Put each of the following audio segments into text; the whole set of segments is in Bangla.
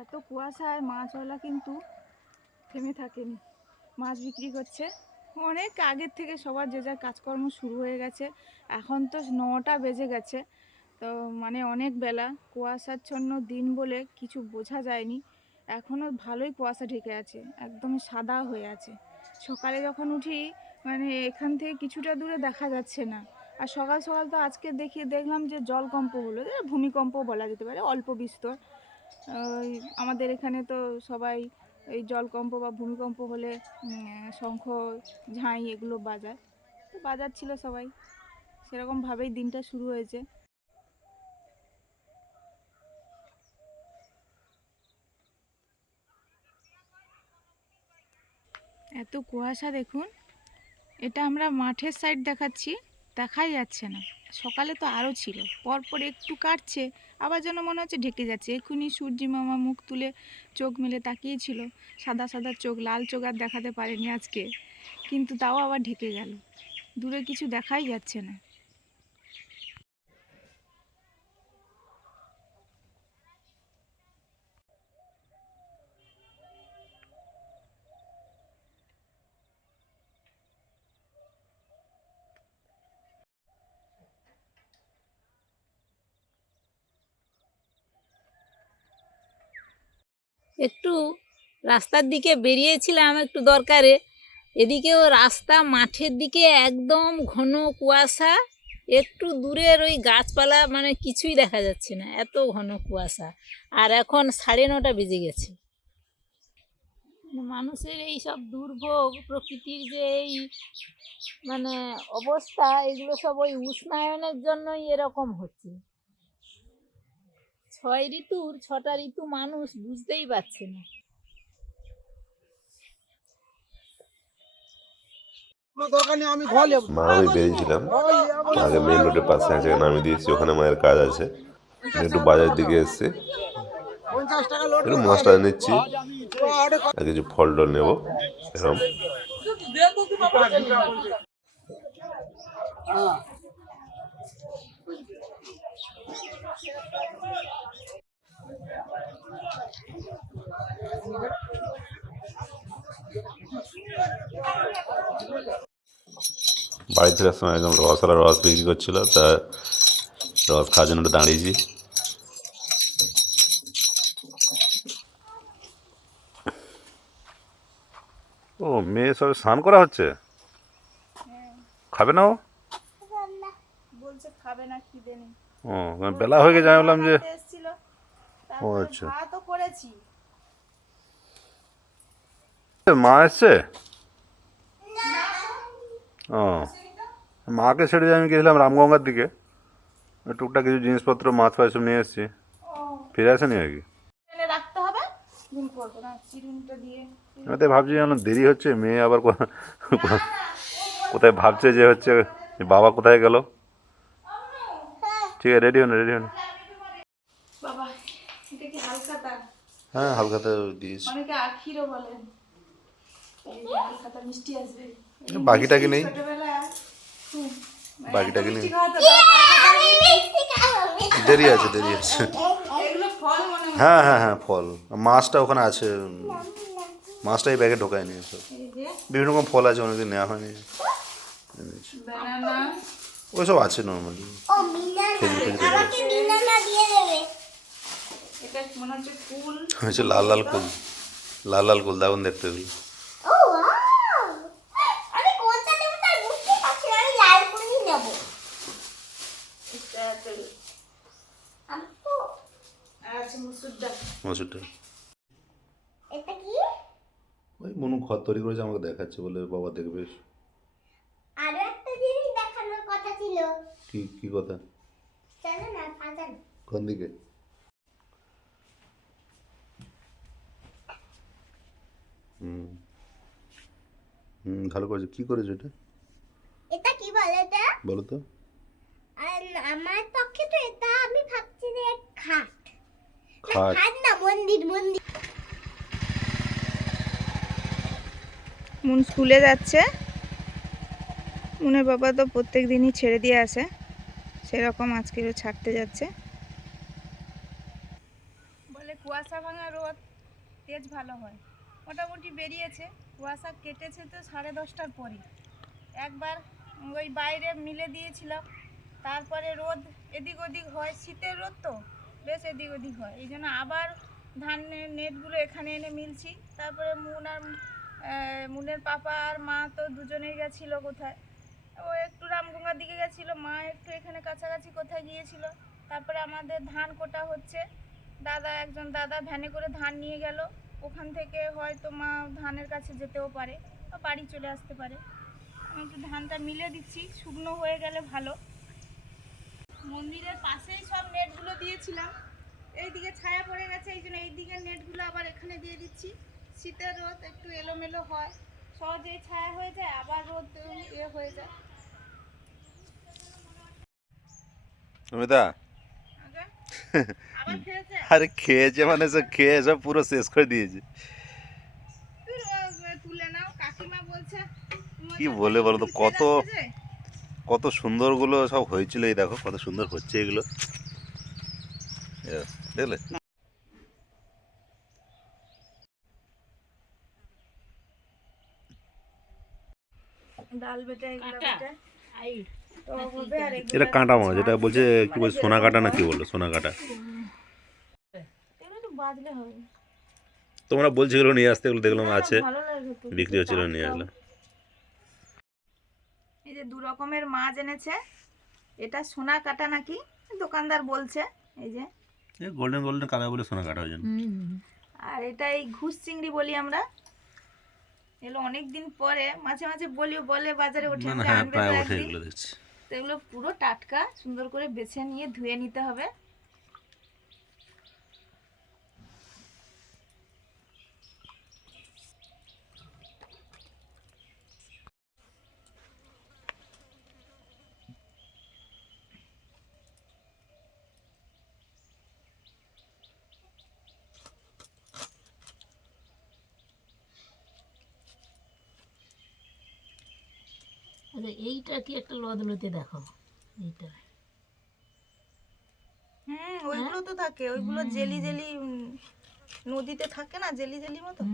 এত কুয়াশায় মাছওয়ালা কিন্তু থেমে থাকেনি। মাছ বিক্রি করছে। অনেক আগের থেকে সবার যে যার কাজকর্ম শুরু হয়ে গেছে। এখন তো নটা বেজে গেছে। তো মানে অনেক বেলা। কুয়াশাচ্ছন্ন দিন বলে কিছু বোঝা যায়নি। এখনও ভালোই কুয়াশা ঢেকে আছে। একদম সাদা হয়ে আছে। সকালে যখন উঠি মানে এখান থেকে কিছুটা দূরে দেখা যাচ্ছে না। আর সকাল সকাল তো আজকে দেখি দেখলাম যে জলকম্প হলো। ভূমিকম্প বলা যেতে পারে, অল্প বিস্তর। আমাদের এখানে তো সবাই এই জলকম্প বা ভূমিকম্প হলে শঙ্খ, ঝাঁই এগুলো বাজায়। তো বাজাচ্ছিল সবাই। সেরকমভাবেই দিনটা শুরু হয়েছে। এত কুয়াশা দেখুন। এটা আমরা মাঠের সাইড দেখাচ্ছি। দেখাই যাচ্ছে না। সকালে তো আরও ছিল। পরপর একটু কাটছে, আবার যেন মনে হচ্ছে ঢেকে যাচ্ছে। এক্ষুনি সূর্যি মামা মুখ তুলে চোখ মেলে তাকিয়েছিল। সাদা সাদা চোখ, লাল চোখ আর দেখাতে পারেনি আজকে। কিন্তু তাও আবার ঢেকে গেল। দূরে কিছু দেখাই যাচ্ছে না। একটু রাস্তার দিকে বেরিয়েছিলাম একটু দরকারে। এদিকেও রাস্তা, মাঠের দিকে একদম ঘন কুয়াশা। একটু দূরের ওই গাছপালা মানে কিছুই দেখা যাচ্ছে না, এত ঘন কুয়াশা। আর এখন সাড়ে নটা বেজে গেছে। মানুষের এই সব দুর্ভোগ, প্রকৃতির যে এই মানে অবস্থা, এগুলো সব ওই উষ্ণায়নের জন্যই এরকম হচ্ছে। ছয় ঋতুর ছটা ঋতু মানুষ বুঝতেই পারছে না। মা আমি বেরিয়েছিলাম। আগে মেন রোডের পাশে জায়গায় নামিয়ে দিয়েছি ওখানে মায়ের কাজ আছে। একটু বাজার দিকে এসছি। একটু মাছটা নিচ্ছি। আর কিছু ফল টল নেব এরকম। বাড়ি ফেরার সময় একদম রসওয়ালা রস বিক্রি করছিল তা রস খাওয়ার জন্য দাঁড়িয়েছি। ও মেয়ে সব স্নান করা হচ্ছে? খাবে না ও? বলছে খাবে না খিদে নেই। ও মানে বেলা হয়ে গেছে আমি বললাম যে ও আচ্ছা। তো করেছি। মা এসছে? ও। মাকে ছেড়ে দিয়ে আমি গেছিলাম রামগঙ্গার দিকে। টুকটাক কিছু জিনিসপত্র মাছ ফাছ সব নিয়ে এসেছি। ফিরে আসেনি আর কি। এনে রাখতে হবে? দিন করব না চিরুনিটা দিয়ে। আমি তাই ভাবছি যেন দেরি হচ্ছে মেয়ে আবার কোথায় ভাবছে যে হচ্ছে বাবা কোথায় গেল? ঠিক আছে রেডি হন রেডি হন। হ্যাঁ হালখাতে দিয়েছি। অনেকে আখিরও বলেন হালখাতা মিষ্টি আসবে। বাকিটাকে নেই? ছোটবেলায় বাকিটাকে তাও হালখাতা দেরি আছে দেরি আছে। এগুলো ফল হয়। হ্যাঁ হ্যাঁ ফল। মাছটা ওখানে আছে। মাছটা এই ব্যাগে ঢোকায় নিয়ে সব বিভিন্ন রকম ফল আছে অনেকদিন নেওয়া হয়নি। ওই সব আছে নর্মালি হয়েছে লাল লাল কুল। লাল লাল কুল দারুণ দেখতে এগুলো এটা তেল আর আছে মুসুর মসুরটা ওই মনু ঘর তৈরি করেছে আমাকে দেখাচ্ছে বলে বাবা দেখবে। আরও একটা জিনিস দেখানোর কথা ছিল। কি কি কথা? চলো না ফাজান। কোন দিকে? হুম। হুম ভালো করেছ। কি করেছ এটা? এটা কি বলে এটা? বলো তো। আমার পক্ষে তো এটা আমি ভাবছি যে খাট। খাট না মন্দির মন্দির। মুন স্কুলে যাচ্ছে। মুনের বাবা তো প্রত্যেক দিনই ছেড়ে দিয়ে আসে। সেরকম আজকেরও ছাড়তে যাচ্ছে। বলে কুয়াশা ভাঙা রোদ তেজ ভালো হয়। মোটামুটি বেরিয়েছে। কুয়াশা কেটেছে তো সাড়ে দশটার পরে একবার ওই বাইরে মিলে দিয়েছিলাম। তারপরে রোদ এদিক ওদিক হয়। শীতের রোদ তো বেশ এদিক ওদিক হয়। এই জন্য আবার ধানের নেটগুলো এখানে এনে মিলছি। তারপরে মুন আর মুনের পাপা আর মা তো দুজনেই গেছিল কোথায়? ও একটু রামগঙ্গার দিকে গেছিল, মা একটু এখানে কাছাকাছি কোথায় গিয়েছিল। তারপরে আমাদের ধান কোটা হচ্ছে। দাদা একজন দাদা ভ্যানে করে ধান নিয়ে গেল। ওখান থেকে হয়তো মা ধানের কাছে যেতেও পারে বা বাড়ি চলে আসতে পারে। আমি একটু ধানটা মিলে দিচ্ছি, শুকনো হয়ে গেলে ভালো। মন্দিরের পাশেই সব নেটগুলো দিয়েছিলাম। এইদিকে ছায়া পড়ে গেছে এই জন্য এই দিকের নেটগুলো আবার এখানে দিয়ে দিচ্ছি। শীতের রোদ একটু এলোমেলো হয় সহজেই ছায়া হয়ে যায় আবার রোদ ইয়ে হয়ে যায়। অমিতা আরে খেয়েছে মানে সব খেয়ে সব পুরো শেষ করে দিয়েছে। তুই রো- তুলে নাও কাকিমা বলছে কি বলে বলো তো, কত। কত সুন্দরগুলো সব হয়েছিল এই দেখো কত সুন্দর হচ্ছে এগুলো। দেখলে এটা কাঁটা মাছ এটা বলছে কি বলছে সোনা কাটা না কি বলল সোনা কাটা তোমরা বলছো এগুলো নিয়ে আসতে এগুলো দেখলাম আছে। বিক্রি হচ্ছিল নিয়ে আসলাম। এই যে দু রকমের মাছ এনেছে এটা সোনা কাটা নাকি? দোকানদার বলছে এই যে। গোল্ডেন গোল্ডেন কালার বলে সোনা কাটা ওই জন্য আর এটা এই ঘুষ চিংড়ি বলি আমরা। এগুলো অনেক দিন পরে মাঝে মাঝে বলি বলে বাজারে ওঠে না না হ্যাঁ প্রায় ওঠে এগুলো দেখছি। তো এগুলো পুরো টাটকা সুন্দর করে বেছে নিয়ে ধুয়ে নিতে হবে। আচ্ছা এইটা কি একটা লদলতে দেখো এইটা। হুম ওইগুলো তো থাকে ওইগুলো জেলি জেলি নদীতে থাকে না জেলি জেলি মতো?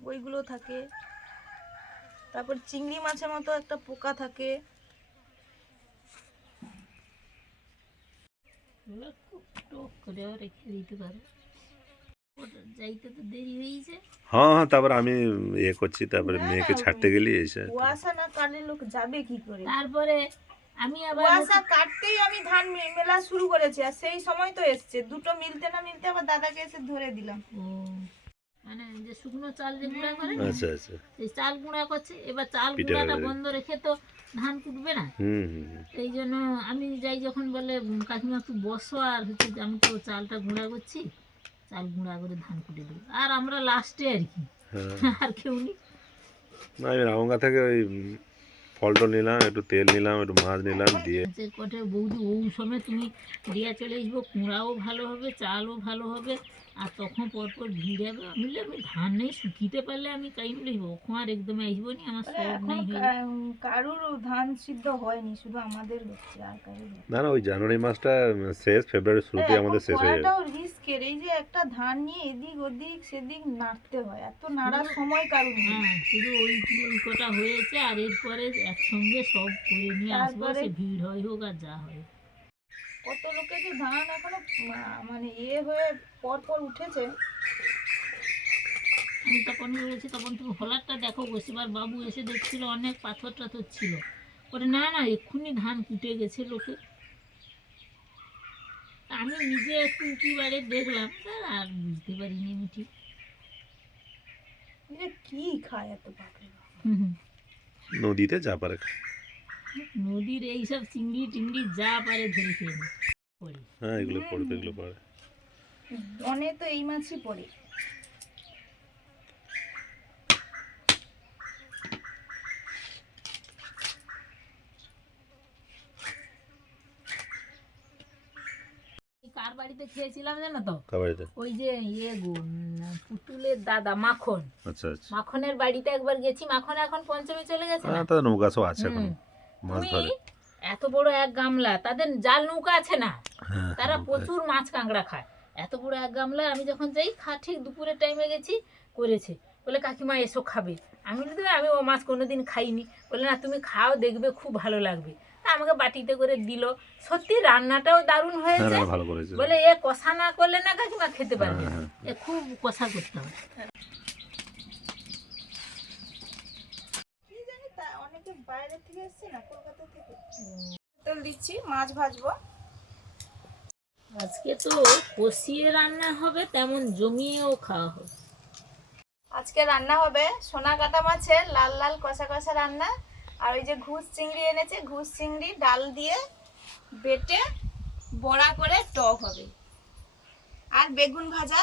ওইগুলো থাকে। তারপর চিংড়ি মাছের মতো একটা পোকা থাকে। খুব টক রেখে দিতে পারে। যাইতে তো দেরি হয়েছে। হ্যাঁ হ্যাঁ তারপর আমি ইয়ে করছি তারপরে মেয়েকে ছাড়তে গেলি এসে কুয়াশা না কাটলে লোক যাবে কি করে? তারপরে আমি আবার কুয়াশা কাটতেই আমি ধান মেলা শুরু করেছি আর সেই সময় তো এসছে। দুটো মিলতে না মিলতে আবার দাদাকে এসে ধরে দিলাম। ও মানে যে শুকনো চাল যে গুঁড়া করে আচ্ছা আচ্ছা। সেই চাল গুঁড়া করছে এবার চাল গুঁড়াটা বন্ধ রেখে তো ধান কুটবে না। হুম হুম হুম। এই জন্য আমি যাই যখন বলে কাকিমা একটু বসো আর হচ্ছে আমি তো চালটা গুঁড়া করছি। চাল গুঁড়া করে ধান কুটে দেবো। আর আমরা লাস্টে আর কি। হ্যাঁ। আর কেউ নেই। না আমি রামগা থেকে ওই উম, ফল টল নিলাম একটু তেল নিলাম একটু মাছ নিলাম দিয়ে যে বৌদি ওই সময় তুমি দিয়া চলে আসব কুঁড়াও ভালো হবে চালও ভালো হবে আর তখন পরপর ভিড় হবে আমি আমি ধান নেই শুকিতে পারলে আমি কাইম লইব ওখন আর একদম আসব নি আমার সব নাই হয়ে কারুর ধান সিদ্ধ হয়নি শুধু আমাদের হচ্ছে আর কারুর। না না ওই জানুয়ারি মাসটা শেষ ফেব্রুয়ারি শুরুতে আমাদের শেষ হয়ে যাবে। রিস্কের এই যে একটা ধান নিয়ে এদিক ওদিক সেদিক নাড়তে হয়। এত নাড়ার সময় কারুর নেই। হ্যাঁ শুধু ওই ওই কটা হয়েছে আর এরপরে একসঙ্গে সব করে নিয়ে আসব সে ভিড় হয় হোক আর যা হয়। কত লোকে যে ধান এখনও মানে ইয়ে হয়ে পর পর উঠেছে। আমি তখন বলেছি তখন তুমি হলারটা দেখো বসিবার বাবু এসে দেখছিল অনেক পাথর টাথর ছিল। ওটা না না এক্ষুনি ধান কুটে গেছে লোকে। আমি নিজে একটু উঁকি বাড়ে দেখলাম তা আর বুঝতে পারিনি আমি ঠিক কি খায় এত পাখি বাপ। হুম হুম। নদীতে যা পারে নদীর এইসব চিংড়ি টিংড়ি যা পারে ধরে খেয়ে হ্যাঁ এগুলো পড়বে এগুলো পড়ে অনেক তো এই মাছই পড়ে কার বাড়িতে খেয়েছিলাম জানো তো? ওই যে ইয়ে গো পুতুলের দাদা মাখন। আচ্ছা আচ্ছা। মাখনের বাড়িতে একবার গেছি মাখন এখন পঞ্চমী চলে গেছে না? হ্যাঁ তাদের নৌকা সব আছে এখন মাছ ধরে। এত বড় এক গামলা তাদের জাল নৌকা আছে না? হ্যাঁ তারা প্রচুর মাছ কাঁকড়া খায়। এত বড় এক গামলা আমি যখন যাই খা ঠিক দুপুরের টাইমে গেছি করেছে। বলে কাকিমা এসো খাবে। আমি বলি আমি ও মাছ কোনোদিন খাইনি। বলে না তুমি খাও দেখবে খুব ভালো লাগবে। তা আমাকে বাটিতে করে দিল। সত্যি রান্নাটাও দারুণ হয়েছে। ভালো বলে এ কষা না করলে না কাকিমা খেতে পারবে না। এ খুব কষা করতে হবে। বাইরে থেকে এসছে না কলকাতা থেকে তেল দিচ্ছি মাছ ভাজবো। আজকে তো কষিয়ে রান্না হবে তেমন জমিয়েও খাওয়া হবে। আজকে রান্না হবে সোনা কাটা মাছের লাল লাল কষা কষা রান্না। আর ওই যে ঘুষ চিংড়ি এনেছে, ঘুষ চিংড়ি, ডাল দিয়ে বেটে বড়া করে টক হবে। আর বেগুন ভাজা।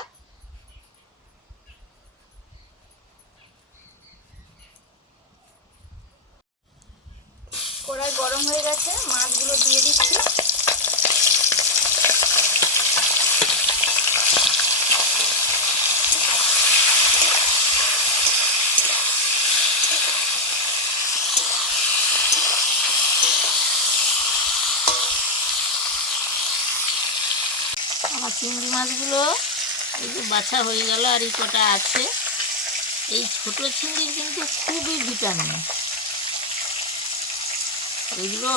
কড়াই গরম হয়ে গেছে, মাছগুলো দিয়ে দিচ্ছি আমার চিংড়ি মাছগুলো যে বাছা হয়ে গেল আর এই কটা আছে। এই ছোট চিংড়ির কিন্তু খুবই ভিটামিন। এগুলো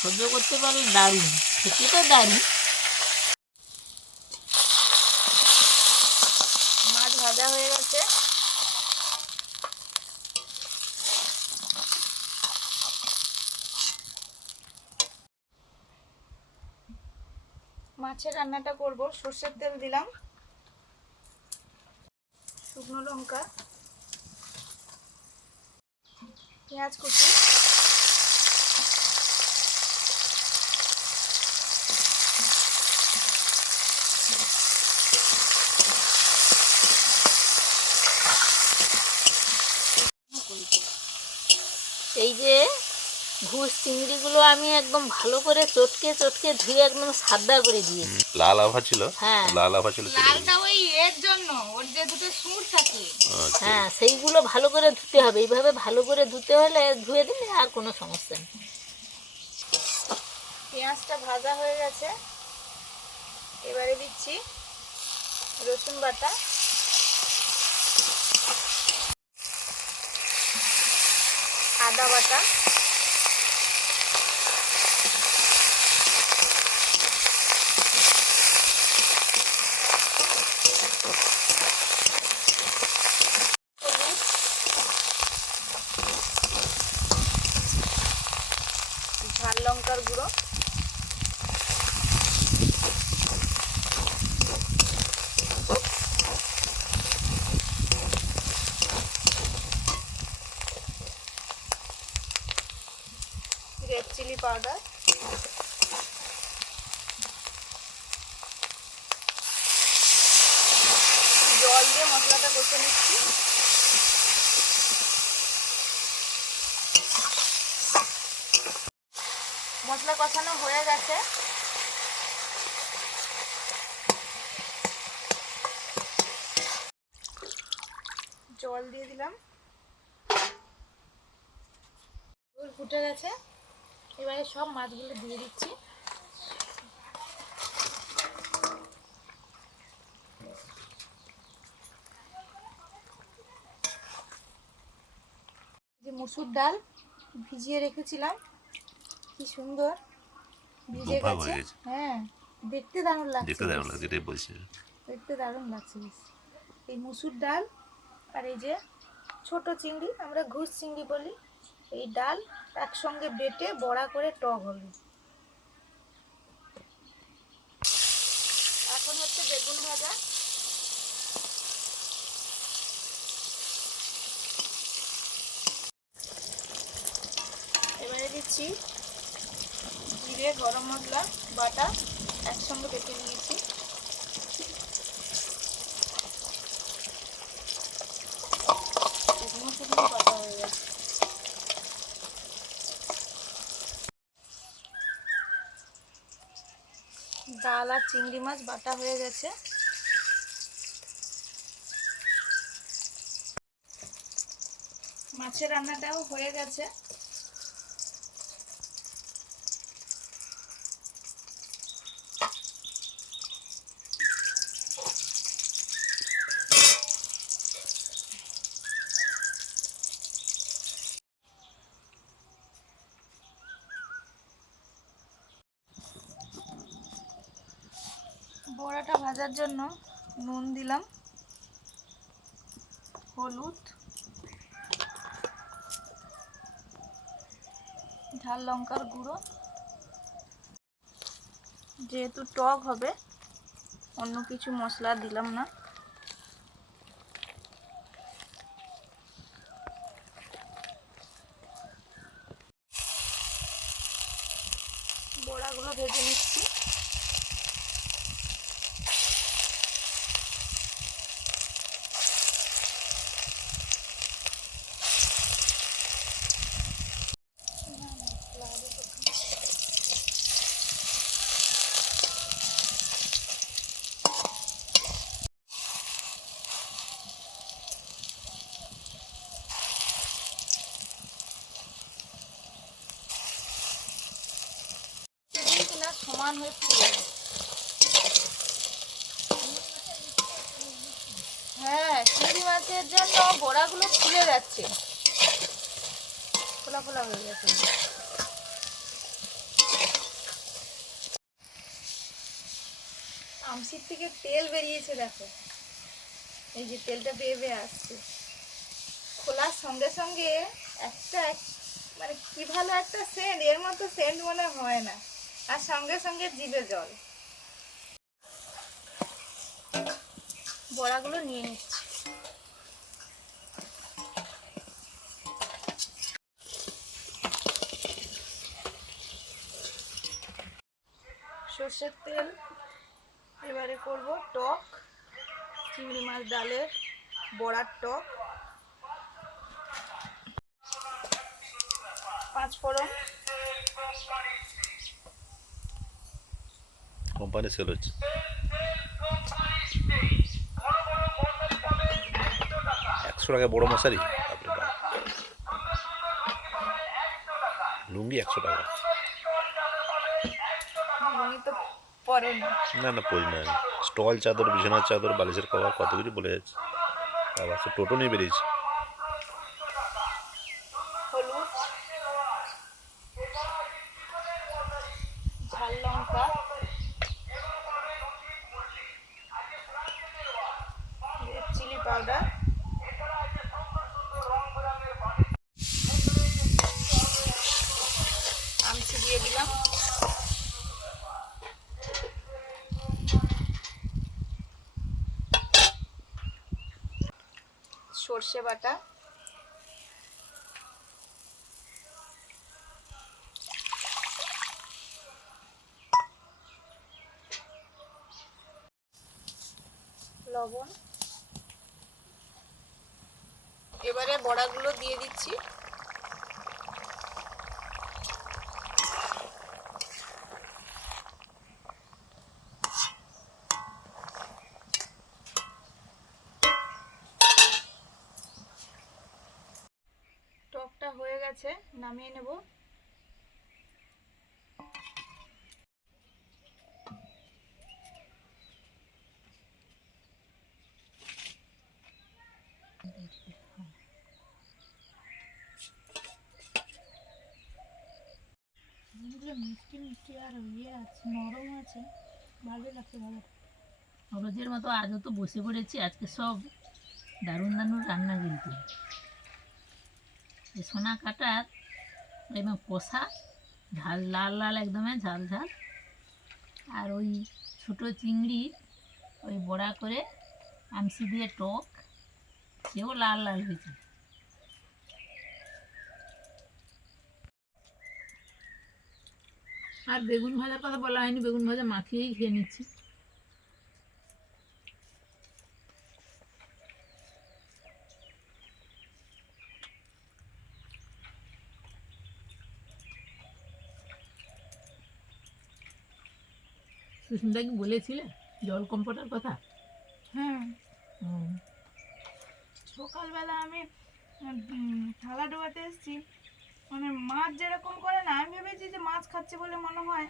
সহ্য করতে পারলে দারুণ, খেতে তো দারুণ মাছ ভাজা হয়ে গেছে মাছের রান্নাটা করব। সর্ষের তেল দিলাম। শুকনো লঙ্কা। পেঁয়াজ কুচি এই যে ঘুষ চিংড়িগুলো আমি একদম ভালো করে চটকে চটকে ধুয়ে একদম সাদা করে দিয়েছি। লাল আভা ছিল? হ্যাঁ। লাল আভা ছিল লালটা ওই এর জন্য ওর যে দুটো সুর থাকে। আচ্ছা। হ্যাঁ সেইগুলো ভালো করে ধুতে হবে। এইভাবে ভালো করে ধুতে হলে ধুয়ে দিলে আর কোনো সমস্যা নেই। পেঁয়াজটা ভাজা হয়ে গেছে। এবারে দিচ্ছি রসুন বাটা। আদা বাটা হলুদ, ঝাল লঙ্কার গুঁড়ো রেড চিলি পাউডার জল দিয়ে মশলাটা কষে নিচ্ছি। মশলা কষানো হয়ে গেছে। জল দিয়ে দিলাম। ফুটে গেছে। এবারে সব মাছগুলো দিয়ে দিচ্ছি। যে মুসুর ডাল ভিজিয়ে রেখেছিলাম কি সুন্দর। ভিজে গেছে। হ্যাঁ দেখতে দারুণ লাগছে দেখতে দারুণ লাগছে এটাই বলছে। দেখতে দারুণ লাগছে এই মুসুর ডাল আর এই যে ছোট চিংড়ি আমরা ঘুষ চিংড়ি বলি এই ডাল একসঙ্গে বেটে বড়া করে টক হবে। এখন হচ্ছে বেগুন ভাজা। এবারে দিচ্ছি জিরে, গরম মশলা, বাটা একসঙ্গে বেটে নিয়েছি শুকনো শুকনো বাটা হয়ে গেছে ডাল আর চিংড়ি মাছ বাটা হয়ে গেছে। মাছের রান্নাটাও হয়ে গেছে। বড়াটা ভাজার জন্য নুন দিলাম, হলুদ, ঝাল লঙ্কার গুঁড়ো। যেহেতু টক হবে, অন্য কিছু মশলা দিলাম না বড়াগুলো ভেজে নিচ্ছি সেদিন কিনা সমান হয়ে চিংড়ি মাছের জন্য বড়াগুলো ফুলে যাচ্ছে। ফোলা ফোলা হয়ে গেছে। আমসির থেকে তেল বেরিয়েছে, দেখো। এই যে তেলটা বেয়ে বেয়ে আসছে। খোলার সঙ্গে সঙ্গে একটা মানে কি ভালো একটা সেন্ট এর মতো সেন্ট মনে হয় না। আর সঙ্গে সঙ্গে জিভে জল। বড়াগুলো নিয়ে নিচ্ছি। সর্ষের তেল, এবারে করব টক, চিংড়ি মাছ ডালের বড়ার টক। পাঁচ ফোড়ন কোম্পানি সেল হচ্ছে। একশো টাকা বড় মশারি? লুঙ্গি একশো টাকা। না। না পরি না। স্টল চাদর বিছানার চাদর বালিশের কভার কত কিছু বলে যাচ্ছে। আবার টোটো নিয়ে বেরিয়েছে হলুদ ঝাল লঙ্কা রেড চিলি পাউডার আমচি দিয়ে দিলাম সর্ষে বাটা লবণ। এবারে বড়াগুলো দিয়ে দিচ্ছি। টকটা হয়ে গেছে নামিয়ে নেব। মিষ্টি মিষ্টি আর ইয়ে আছে, নরম আছে, ভালোই লাগছে ভালো। রোজের মতো আজও তো বসে পড়েছি, আজকে সব দারুণ দারুণ রান্না কিন্তু। সোনা কাটার একদম কষা, ঝাল, লাল লাল একদমই ঝাল ঝাল। আর ওই ছোটো চিংড়ি, ওই বড়া করে আমসি দিয়ে টক, সেও লাল লাল হয়েছে। আর বেগুন ভাজার কথা বলা হয়নি বেগুন ভাজা মাখিয়েই খেয়ে নিচ্ছি। সুস্মিতা কি বলেছিলে জল কম্পটার কথা? হ্যাঁ। সকালবেলা আমি থালা ডোবাতে এসেছি। মানে মাছ যেরকম করে না আমি ভেবেছি যে মাছ খাচ্ছে বলে মনে হয়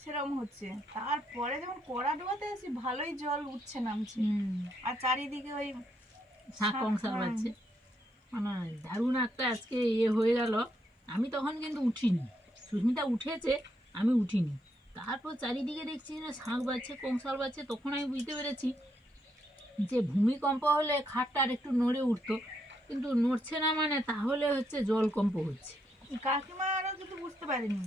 সেরকম হচ্ছে। তারপরে যখন কড়া ডোবাতে এসেছি ভালোই জল উঠছে নামছে। আর চারিদিকে ওই মানে দারুণ একটা আজকে ইয়ে হয়ে গেল। আমি তখন কিন্তু উঠিনি। সুস্মিতা উঠেছে আমি উঠিনি। তারপর চারিদিকে দেখছি না শাঁখ বাজছে কংসাল বাজছে তখন আমি বুঝতে পেরেছি যে ভূমিকম্প হলে খাটটা আর একটু নড়ে উঠতো। কিন্তু নড়ছে না মানে তাহলে হচ্ছে জলকম্প হচ্ছে। কাকিমারও কিন্তু বুঝতে পারিনি।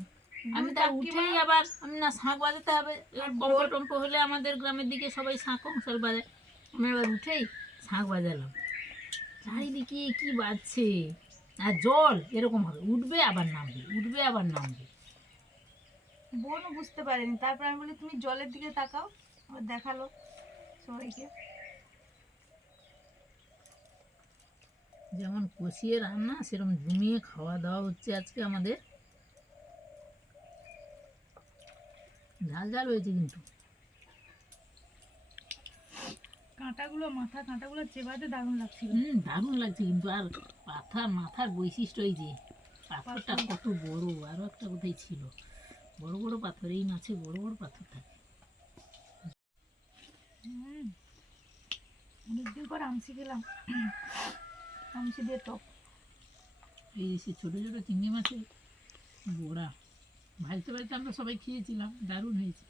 আমি তা উঠেই আবার আমি না শাঁখ বাজাতে হবে এবার কম্প টম্প হলে আমাদের গ্রামের দিকে সবাই শাঁখ কংসাল বাজায়। আমি এবার উঠেই শাঁখ বাজালাম। চারিদিকে কি বাজছে? আর জল এরকম হবে উঠবে আবার নামবে উঠবে আবার নামবে। বোনও বুঝতে পারেনি। তারপর আমি বলি তুমি জলের দিকে তাকাও আবার দেখাল সবাইকে। যেমন কষিয়ে রান্না সেরকম জমিয়ে খাওয়া দাওয়া হচ্ছে আজকে আমাদের। ঝাল ঝাল হয়েছে কিন্তু। কাঁটাগুলো মাথা কাঁটাগুলো চেবাতে দারুণ লাগছিল। হুম দারুণ লাগছে কিন্তু। আর পাথা মাথার বৈশিষ্ট্য এই যে পাথরটা কত বড় আরও একটা কোথায় ছিল। বড় বড় পাথর এই মাছে বড় বড় পাথর থাকে। অনেকদিন পর আমসি খেলাম আমসি দিয়ে টক এই সে ছোটো ছোটো চিংড়ি মাছের বড়া। ভাজতে ভাজতে আমরা সবাই খেয়েছিলাম, দারুণ হয়েছে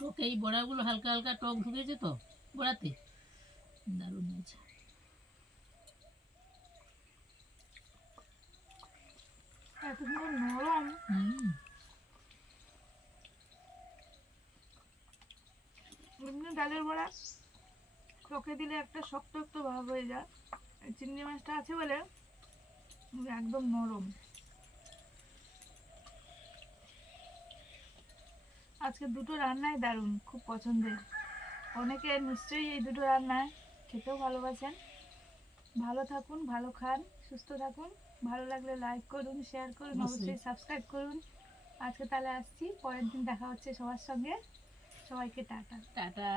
টকে এই বড়াগুলো হালকা হালকা টক ঢুকেছে তো বড়াতে? দারুণ হয়েছে। নরম ডালের বড়া দিলে একটা ভাব হয়ে যায়। চিংড়ি মাছটা আছে বলে একদম নরম। আজকে দুটো রান্নাই দারুণ, খুব পছন্দের। অনেকে নিশ্চয়ই এই দুটো খেতেও ভালোবাসেন। ভালো থাকুন, ভালো খান, সুস্থ থাকুন। ভালো লাগলে লাইক করুন শেয়ার করুন অবশ্যই। সাবস্ক্রাইব করুন। আজকে তাহলে আসছি পরের দিন দেখা হচ্ছে সবার সঙ্গে। সবাইকে টাটা। টাটা।